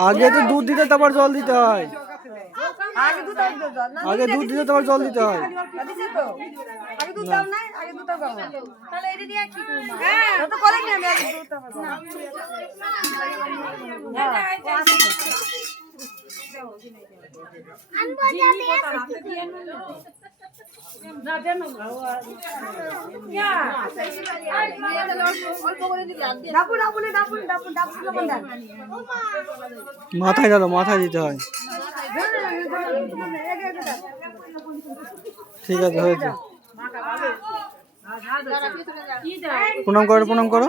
আগে তো দুধ দিতে তারপর জল দিতে হয়। আগে দুধ দিতে তারপর জল দিতে হয়। মাথায় দাও, মাথায় দিতে হয়। ঠিক আছে, হয়েছে। প্রণাম করো, প্রণাম করো।